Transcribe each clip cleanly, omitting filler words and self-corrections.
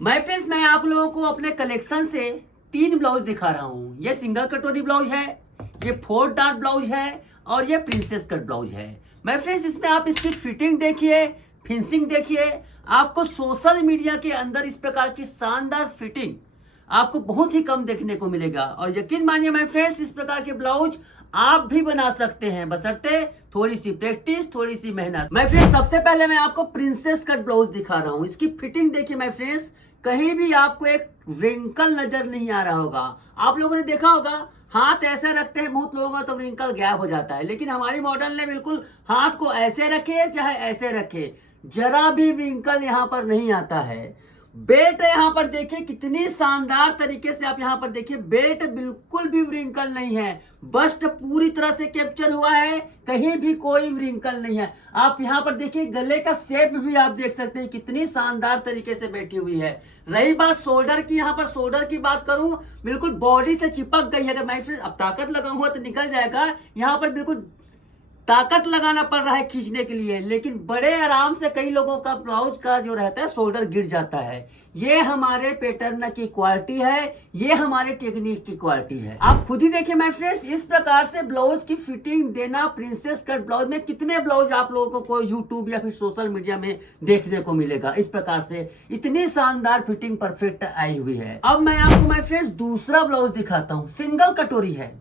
My friends, मैं आप लोगों को अपने कलेक्शन से 3 ब्लाउज दिखा रहा हूँ। ये सिंगल कटोरी ब्लाउज है, ये 4 डॉट ब्लाउज है और ये प्रिंसेस कट ब्लाउज है। माय फ्रेंड्स, इसमें आप इसकी फिटिंग देखिए, फिनिशिंग देखिए। आपको सोशल मीडिया के अंदर इस प्रकार की शानदार फिटिंग आपको बहुत ही कम देखने को मिलेगा। और यकीन मानिए माय फ्रेंड्स, इस प्रकार के ब्लाउज आप भी बना सकते हैं, बशर्ते थोड़ी सी प्रैक्टिस, थोड़ी सी मेहनत। माय फ्रेंड्स, सबसे पहले मैं आपको प्रिंसेस कट ब्लाउज दिखा रहा हूँ। इसकी फिटिंग देखिए माय फ्रेंड्स, कहीं भी आपको एक रिंकल नजर नहीं आ रहा होगा। आप लोगों ने देखा होगा, हाथ ऐसे रखते हैं बहुत लोगों का तो रिंकल गायब हो जाता है, लेकिन हमारी मॉडल ने बिल्कुल हाथ को ऐसे रखे चाहे ऐसे रखे, जरा भी रिंकल यहाँ पर नहीं आता है। बेल्ट यहाँ पर देखिए कितनी शानदार तरीके से, आप यहाँ पर देखिए बेल्ट बिल्कुल भी व्रिंकल नहीं है। बस्ट पूरी तरह से कैप्चर हुआ है, कहीं भी कोई व्रिंकल नहीं है। आप यहाँ पर देखिए गले का शेप भी आप देख सकते हैं, कितनी शानदार तरीके से बैठी हुई है। रही बात शोल्डर की, यहाँ पर शोल्डर की बात करूं, बिल्कुल बॉडी से चिपक गई है। अगर मैं फिर अब ताकत लगाऊंगा तो निकल जाएगा। यहाँ पर बिल्कुल ताकत लगाना पड़ रहा है खींचने के लिए, लेकिन बड़े आराम से कई लोगों का ब्लाउज का जो रहता है शोल्डर गिर जाता है। ये हमारे पैटर्न की क्वालिटी है, ये हमारे टेक्निक की क्वालिटी है। आप खुद ही देखिए माय फ्रेंड्स, इस प्रकार से ब्लाउज की फिटिंग देना प्रिंसेस कट ब्लाउज में कितने ब्लाउज आप लोगों को यूट्यूब या फिर सोशल मीडिया में देखने को मिलेगा। इस प्रकार से इतनी शानदार फिटिंग परफेक्ट आई हुई है। अब मैं आपको माय फ्रेंड्स दूसरा ब्लाउज दिखाता हूँ। सिंगल कटोरी है।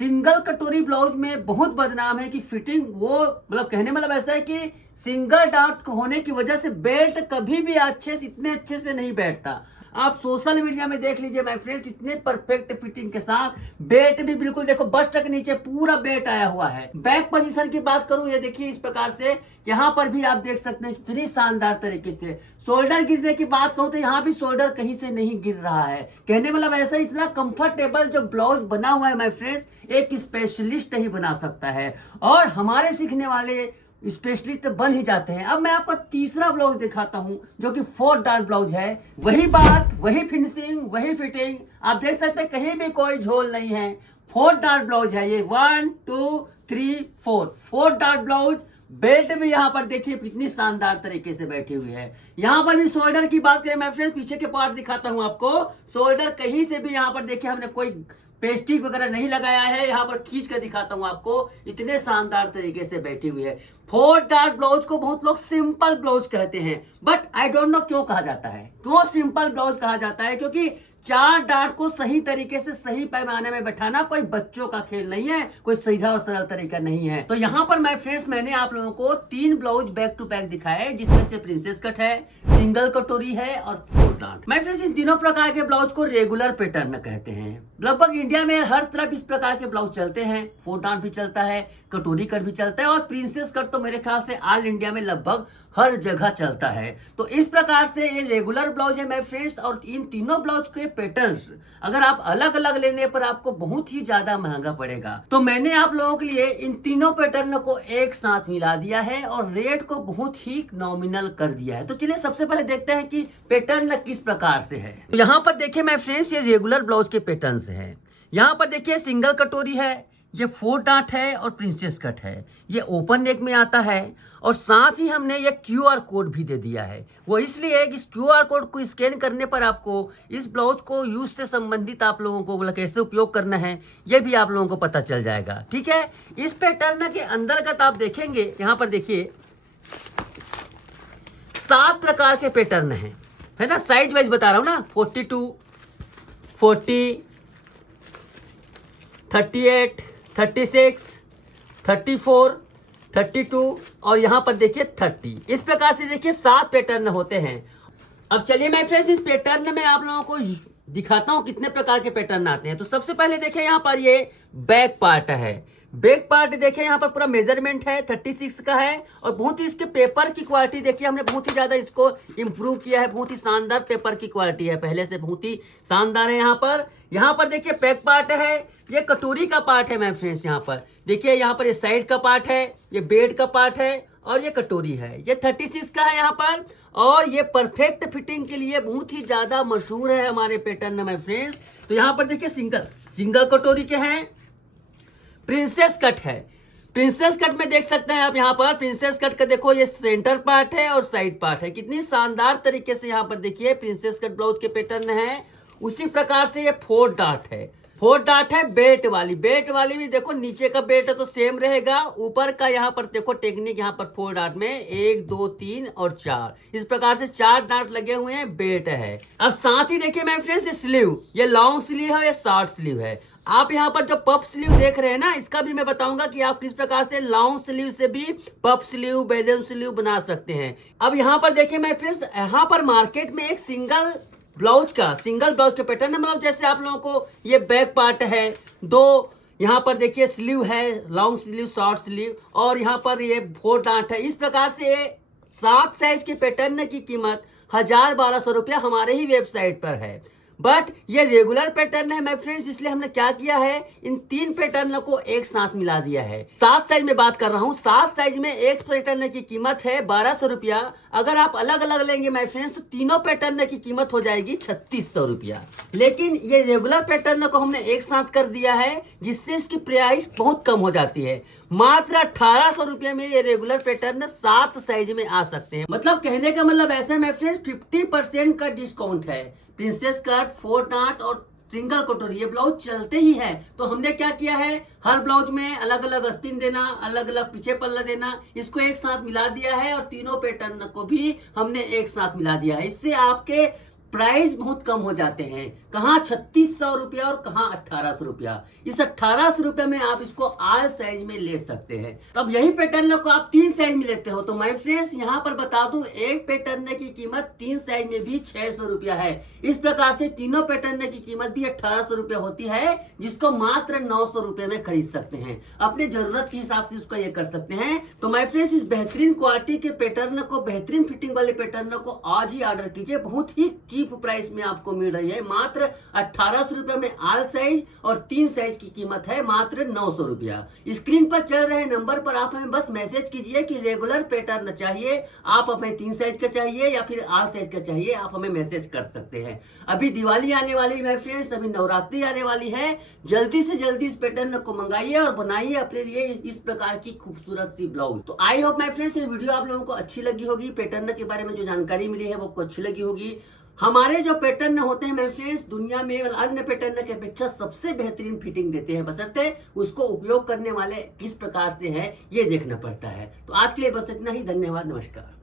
सिंगल कटोरी ब्लाउज में बहुत बदनाम है कि फिटिंग, वो मतलब कहने मतलब ऐसा है कि सिंगल डॉट होने की वजह से बेल्ट कभी भी इतने अच्छे से नहीं बैठता। आप सोशल मीडिया में देख लीजिए माय फ्रेंड्स, इतने परफेक्ट फिटिंग के साथ बेल्ट भी बिल्कुल देखो बस्ट के नीचे पूरा बेल्ट आया हुआ है। बैक पोजीशन की बात करूं, ये देखिए इस प्रकार से यहाँ पर भी आप देख सकते हैं कितनी शानदार तरीके से। शोल्डर गिरने की बात करूं तो यहाँ भी शोल्डर कहीं से नहीं गिर रहा है। कहने मतलब ऐसा इतना कंफर्टेबल जो ब्लाउज बना हुआ है माय फ्रेंड्स, एक स्पेशलिस्ट ही बना सकता है, और हमारे सीखने वाले स्पेशलिस्ट बन ही जाते हैं। अब मैं आपको तीसरा ब्लाउज दिखाता हूं जो कि 4 डॉट ब्लाउज है। वही बात, वही फिनिशिंग, वही फिटिंग, आप देख सकते हैं कहीं भी कोई झोल नहीं है। 4 डॉट ब्लाउज है ये, 1 2 3 4 डॉट ब्लाउज। बेल्ट भी यहाँ पर देखिए कितनी शानदार तरीके से बैठी हुई है। यहाँ पर भी शोल्डर की बात करें मैं फ्रेंड्स, पीछे के पार्ट दिखाता हूँ आपको। शोल्डर कहीं से भी यहाँ पर देखिए हमने कोई पेस्टिक वगैरह नहीं लगाया है। यहाँ पर खींच कर दिखाता हूँ आपको, इतने शानदार तरीके से बैठी हुई है। 4 डॉट ब्लाउज को बहुत लोग सिंपल ब्लाउज कहते हैं, बट आई डोंट नो क्यों कहा जाता है, क्यों सिंपल ब्लाउज कहा जाता है, क्योंकि 4 डॉट को सही तरीके से सही पैमाने में बैठाना कोई बच्चों का खेल नहीं है, कोई सीधा और सरल तरीका नहीं है। तो यहाँ पर माय फ्रेंड्स मैंने आप लोगों को 3 ब्लाउज बैक टू बैक दिखाए, जिसमें से प्रिंसेस कट है, सिंगल कटोरी है और 4 डॉट। माय फ्रेंड्स, इन तीनों प्रकार के ब्लाउज को रेगुलर पैटर्न कहते हैं। लगभग इंडिया में हर तरफ इस प्रकार के ब्लाउज चलते हैं। 4 डॉट भी चलता है, कटोरी कट भी चलता है, और प्रिंसेस कट तो मेरे ख्याल से ऑल इंडिया में लगभग हर जगह चलता है। तो इस प्रकार से ये रेगुलर ब्लाउज है माय फ्रेंड्स। और इन तीनों ब्लाउज के पैटर्न्स अगर आप अलग अलग लेने पर आपको बहुत ही ज्यादा महंगा पड़ेगा। तो मैंने आप लोगों के लिए इन तीनों पैटर्न को एक साथ मिला दिया है और रेट को बहुत ही नॉमिनल कर दिया है। तो चलिए सबसे पहले देखते हैं कि पैटर्न किस प्रकार से है। तो यहाँ पर देखिए माय फ्रेंड्स, ये रेगुलर ब्लाउज के पैटर्न है। यहाँ पर देखिए सिंगल कटोरी है, ये 4 डॉट है और प्रिंसेस कट है। ये ओपन नेक में आता है, और साथ ही हमने ये QR कोड भी दे दिया है। वो इसलिए कि इस QR कोड को स्कैन करने पर आपको इस ब्लाउज को यूज से संबंधित आप लोगों को मतलब कैसे उपयोग करना है ये भी आप लोगों को पता चल जाएगा। ठीक है, इस पैटर्न के अंतर्गत आप देखेंगे, यहाँ पर देखिए 7 प्रकार के पैटर्न है ना, साइज वाइज बता रहा हूँ ना, 42 40 38 36 34 32 और यहाँ पर देखिए 30। इस प्रकार से देखिए 7 पैटर्न होते हैं। अब चलिए मैं फ्रेंड्स इस पैटर्न में आप लोगों को दिखाता हूँ कितने प्रकार के पैटर्न आते हैं। तो सबसे पहले देखिए यहाँ पर ये बैक पार्ट है। बैक पार्ट देखिए यहाँ पर पूरा मेजरमेंट है, 36 का है, और बहुत ही इसके पेपर की क्वालिटी देखिए हमने बहुत ही ज्यादा इसको इंप्रूव किया है। बहुत ही शानदार पेपर की क्वालिटी है, पहले से बहुत ही शानदार है। यहाँ पर देखिए बैक पार्ट है, ये कटोरी का पार्ट है मैम फ्रेंड्स। यहाँ पर देखिए, यहाँ पर ये साइड का पार्ट है, ये बेड का पार्ट है, और ये कटोरी है। ये 36 का है यहाँ पर, और ये परफेक्ट फिटिंग के लिए बहुत ही ज्यादा मशहूर है हमारे पैटर्न में फ्रेंड्स। तो यहाँ पर देखिए सिंगल कटोरी के हैं, प्रिंसेस कट है। प्रिंसेस कट में देख सकते हैं आप यहाँ पर प्रिंसेस कट का देखो ये सेंटर पार्ट है और साइड पार्ट है। कितनी शानदार तरीके से यहाँ पर देखिए प्रिंसेस कट ब्लाउज के पैटर्न है। उसी प्रकार से ये 4 डार्ट है। 4 डार्ट है बेल्ट वाली भी देखो नीचे का बेल्ट है तो सेम रहेगा। ऊपर का यहाँ पर देखो टेक्निक यहाँ पर 4 डार्ट में 1 2 3 और 4 इस प्रकार से 4 डार्ट लगे हुए हैं, बेल्ट है। अब साथ ही देखिए मैं फ्रेंड्स स्लीव, ये लॉन्ग स्लीव है, ये शॉर्ट स्लीव है। आप यहाँ पर जो पफ स्लीव देख रहे हैं ना, इसका भी मैं बताऊंगा कि आप किस प्रकार से लॉन्ग स्लीव से भी पफ स्लीव बैलून स्लीव बना सकते हैं। अब यहाँ पर देखिए मैं फ्रेंड्स, यहाँ पर मार्केट में एक सिंगल ब्लाउज का पैटर्न है। मतलब जैसे आप लोगों को ये बैक पार्ट है, 2 यहाँ पर देखिए स्लीव है, लॉन्ग स्लीव शॉर्ट स्लीव, और यहाँ पर ये 4 डार्ट है। इस प्रकार से 7 साइज के पैटर्न की कीमत 1000-1200 रुपया हमारे ही वेबसाइट पर है। बट ये रेगुलर पैटर्न है माय फ्रेंड्स, इसलिए हमने क्या किया है, इन 3 पैटर्न को एक साथ मिला दिया है। 7 साइज में बात कर रहा हूँ। 7 साइज में एक पैटर्न की कीमत है 1200 रुपया। अगर आप अलग अलग लेंगे माय फ्रेंड्स तो तीनों पैटर्न की कीमत हो जाएगी 3600 रुपया। लेकिन ये रेगुलर पैटर्न को हमने एक साथ कर दिया है, जिससे इसकी प्राइस बहुत कम हो जाती है। मात्र 1800 रुपये में ये रेगुलर पैटर्न 7 साइज में आ सकते हैं। मतलब कहने का मतलब ऐसा है माय फ्रेंड्स, 50% का डिस्काउंट है। प्रिंसेस कट, 4 डार्ट और सिंगल कटोरी ये ब्लाउज चलते ही है। तो हमने क्या किया है, हर ब्लाउज में अलग अलग आस्तीन देना, अलग अलग पीछे पल्ला देना, इसको एक साथ मिला दिया है और तीनों पैटर्न को भी हमने एक साथ मिला दिया है। इससे आपके प्राइस बहुत कम हो जाते हैं। कहाँ 3600 रुपया और कहाँ 1800 रुपया। इस 1800 रुपया में आप इसको आल साइज में ले सकते हैं। तो अब यही पैटर्न को आप 3 साइज में लेते हो तो माय फ्रेंड्स यहाँ पर बता दूं, एक पैटर्न की कीमत 3 साइज में भी 600 रुपया है। इस प्रकार से तीनों पैटर्न की कीमत भी 1800 रुपया होती है, जिसको मात्र 900 रुपये में खरीद सकते हैं। अपने जरूरत के हिसाब से उसका ये कर सकते हैं। तो माय फ्रेंड्स, इस बेहतरीन क्वालिटी के पैटर्न को, बेहतरीन फिटिंग वाले पैटर्न को आज ही ऑर्डर कीजिए। बहुत ही चीप प्राइस में आपको मिल रही है। मात्र 1800 रुपये में आल साइज और 3 साइज की कीमत है मात्र 900 रुपया। स्क्रीन पर चल रहे नंबर पर आप हमें बस मैसेज कीजिए कि रेगुलर पैटर्न चाहिए, आप हमें 3 साइज का चाहिए या फिर आल साइज का चाहिए, आप हमें मैसेज कर सकते हैं। अभी दिवाली आने वाली है फ्रेंड्स, अभी नवरात्रि आने वाली है। जल्दी से जल्दी इस पैटर्न को मंगाइए और बनाइए अपने लिए इस प्रकार की खूबसूरत सी ब्लाउज। तो आई होप माय फ्रेंड्स ये वीडियो आप लोगों को अच्छी लगी होगी। पैटर्न के बारे में जो जानकारी मिली है वो आपको अच्छी लगी होगी। हमारे जो पैटर्न होते हैं माय फ्रेंड्स, दुनिया में अन्य पैटर्न की अपेक्षा सबसे बेहतरीन फिटिंग देते हैं, बशर्ते उसको उपयोग करने वाले किस प्रकार से है ये देखना पड़ता है। तो आज के लिए बस इतना ही। धन्यवाद, नमस्कार।